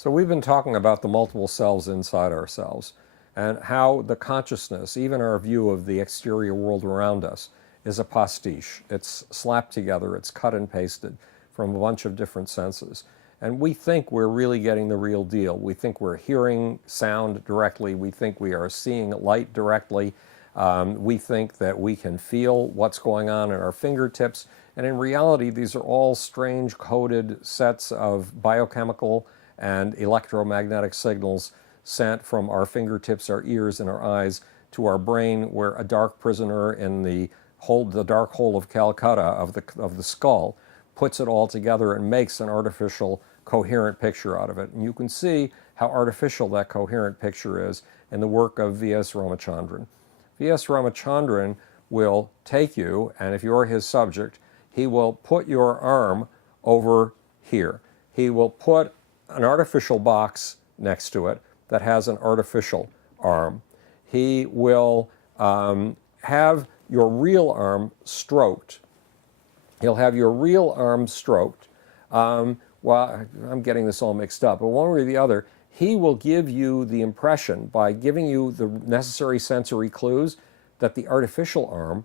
So we've been talking about the multiple selves inside ourselves and how the consciousness, even our view of the exterior world around us, is a pastiche. It's slapped together, it's cut and pasted from a bunch of different senses. And we think we're really getting the real deal. We think we're hearing sound directly. We think we are seeing light directly. We think that we can feel what's going on in our fingertips. And in reality, these are all strange coded sets of biochemical and electromagnetic signals sent from our fingertips, our ears, and our eyes to our brain, where a dark prisoner in the dark hole of Calcutta of the skull puts it all together and makes an artificial coherent picture out of it. And you can see how artificial that coherent picture is in the work of V.S. Ramachandran. V.S. Ramachandran will take you, and if you're his subject, he will put your arm over here. He will put an artificial box next to it that has an artificial arm. He will have your real arm stroked. He'll have your real arm stroked. Well, I'm getting this all mixed up, but one way or the other, he will give you the impression, by giving you the necessary sensory clues, that the artificial arm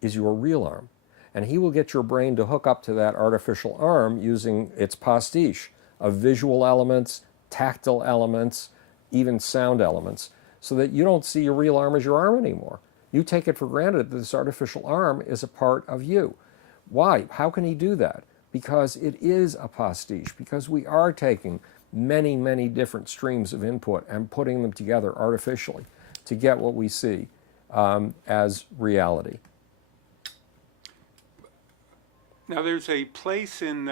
is your real arm. And he will get your brain to hook up to that artificial arm using its pastiche of visual elements, tactile elements, even sound elements, so that you don't see your real arm as your arm anymore. You take it for granted that this artificial arm is a part of you. Why? How can he do that? Because it is a pastiche, because we are taking many, many different streams of input and putting them together artificially to get what we see as reality. Now, there's a place in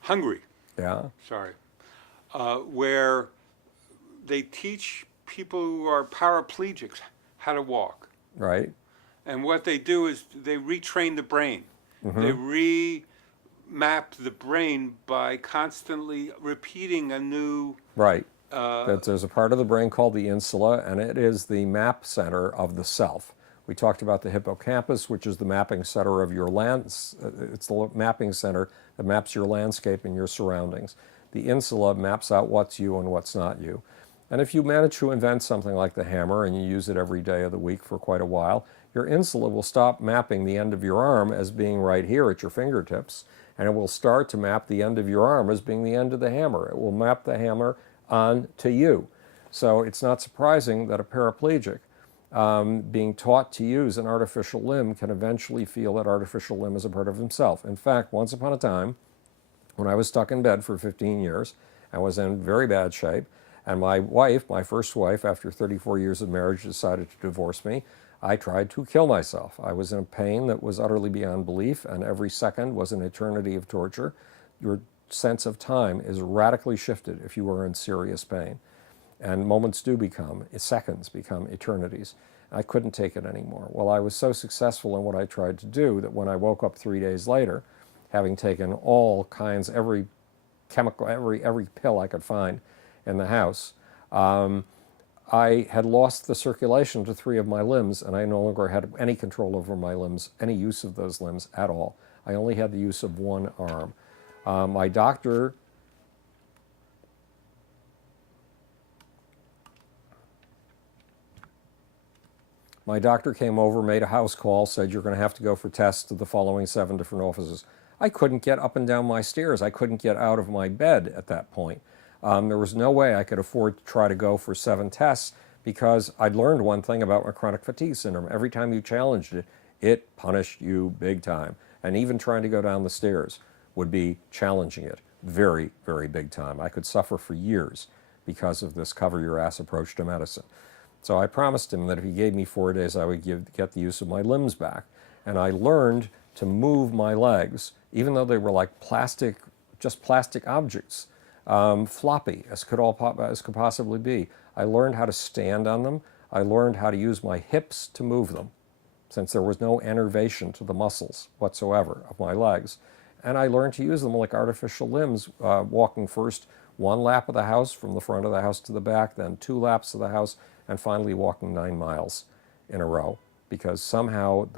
Hungary, where they teach people who are paraplegics how to walk. Right. And what they do is they retrain the brain. Mm-hmm. They remap the brain by constantly repeating a new... Right. There's a part of the brain called the insula, and it is the map center of the self. We talked about the hippocampus, which is the mapping center of your it's the mapping center that maps your landscape and your surroundings. The insula maps out what's you and what's not you. And if you manage to invent something like the hammer and you use it every day of the week for quite a while, your insula will stop mapping the end of your arm as being right here at your fingertips, and it will start to map the end of your arm as being the end of the hammer. It will map the hammer on to you. So it's not surprising that a paraplegic being taught to use an artificial limb can eventually feel that artificial limb as a part of himself. In fact, once upon a time, when I was stuck in bed for 15 years, I was in very bad shape, and my wife, my first wife, after 34 years of marriage, decided to divorce me. I tried to kill myself. I was in pain that was utterly beyond belief, and every second was an eternity of torture. Your sense of time is radically shifted if you are in serious pain. And moments do become, seconds become eternities. I couldn't take it anymore. Well, I was so successful in what I tried to do that when I woke up 3 days later, having taken all kinds, every chemical, every pill I could find in the house, I had lost the circulation to 3 of my limbs, and I no longer had any control over my limbs, any use of those limbs at all. I only had the use of one arm. My doctor came over, made a house call, said, "You're going to have to go for tests to the following 7 different offices." I couldn't get up and down my stairs. I couldn't get out of my bed at that point. There was no way I could afford to try to go for 7 tests, because I'd learned one thing about my chronic fatigue syndrome. Every time you challenged it, it punished you big time. And even trying to go down the stairs would be challenging it very, very big time. I could suffer for years because of this cover-your-ass approach to medicine. So I promised him that if he gave me 4 days, I would get the use of my limbs back. And I learned to move my legs, even though they were like plastic, just plastic objects, floppy as could possibly be. I learned how to stand on them. I learned how to use my hips to move them, since there was no innervation to the muscles whatsoever of my legs. And I learned to use them like artificial limbs, walking first 1 lap of the house from the front of the house to the back, then 2 laps of the house, and finally walking 9 miles in a row because somehow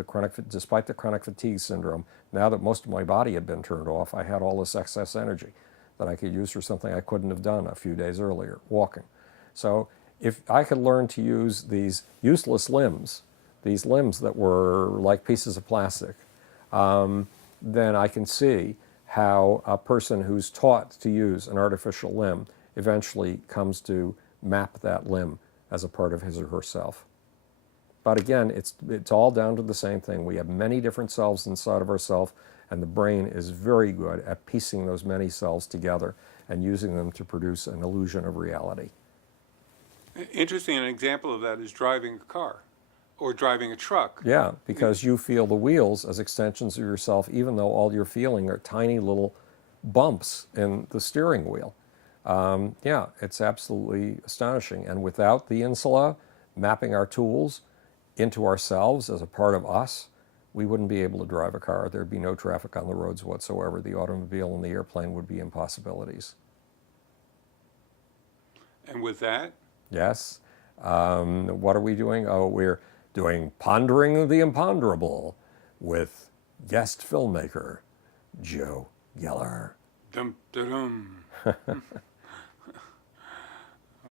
despite the chronic fatigue syndrome, now that most of my body had been turned off, I had all this excess energy that I could use for something I couldn't have done a few days earlier, walking. So if I could learn to use these useless limbs, these limbs that were like pieces of plastic, then I can see how a person who's taught to use an artificial limb eventually comes to map that limb as a part of his or herself. But again, it's all down to the same thing. We have many different selves inside of ourselves, and the brain is very good at piecing those many cells together and using them to produce an illusion of reality. Interesting, an example of that is driving a car or driving a truck. Yeah, because you feel the wheels as extensions of yourself, even though all you're feeling are tiny little bumps in the steering wheel. Yeah, it's absolutely astonishing. And without the insula mapping our tools into ourselves as a part of us, we wouldn't be able to drive a car. There'd be no traffic on the roads whatsoever. The automobile and the airplane would be impossibilities. And with that, yes. What are we doing? Oh, we're doing Pondering the Imponderable with guest filmmaker Joe Geller. dum dum dum.